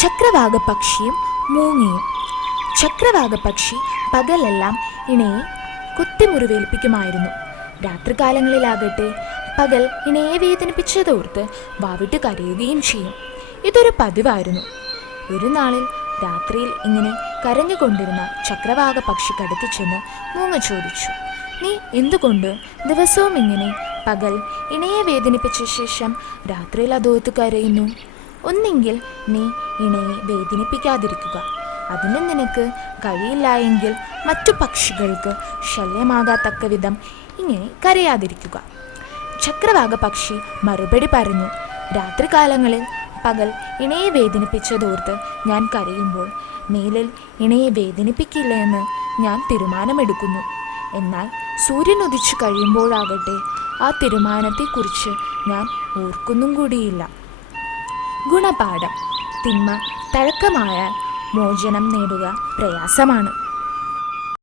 ചക്രവാകപക്ഷിയും മൂങ്ങയും. ചക്രവാകപക്ഷി പകലെല്ലാം ഇണയെ കുത്തിമുറിവേൽപ്പിക്കുമായിരുന്നു. രാത്രികാലങ്ങളിലാകട്ടെ പകൽ ഇണയെ വേദനിപ്പിച്ചതോർത്ത് വാവിട്ട് കരയുകയും ചെയ്യും. ഇതൊരു പതിവായിരുന്നു. ഒരു നാളിൽ രാത്രിയിൽ ഇങ്ങനെ കരഞ്ഞുകൊണ്ടിരുന്ന ചക്രവാകപക്ഷിക്കടുത്ത് ചെന്ന് മൂങ്ങ ചോദിച്ചു, നീ എന്തുകൊണ്ട് ദിവസവും ഇങ്ങനെ പകൽ ഇണയെ വേദനിപ്പിച്ച ശേഷം രാത്രിയിൽ അതോർത്ത് കരയുന്നു? ഒന്നെങ്കിൽ നീ ഇണയെ വേദനിപ്പിക്കാതിരിക്കുക, അതിന് നിനക്ക് കഴിയില്ല എങ്കിൽ മറ്റു പക്ഷികൾക്ക് ശല്യമാകാത്തക്ക വിധം ഇങ്ങനെ കരയാതിരിക്കുക. ചക്രവാകപക്ഷി മറുപടി പറഞ്ഞു, രാത്രികാലങ്ങളിൽ പകൽ ഇണയെ വേദനിപ്പിച്ചതോർത്ത് ഞാൻ കരയുമ്പോൾ മേലിൽ ഇണയെ വേദനിപ്പിക്കില്ല എന്ന് ഞാൻ തീരുമാനമെടുക്കുന്നു. എന്നാൽ സൂര്യൻ ഉദിച്ചു കഴിയുമ്പോഴാകട്ടെ ആ തീരുമാനത്തെക്കുറിച്ച് ഞാൻ ഓർക്കുന്നും കൂടിയില്ല. ഗുണപാഠം: തിന്മ തഴക്കമായാൽ മോചനം നേടുക പ്രയാസമാണ്.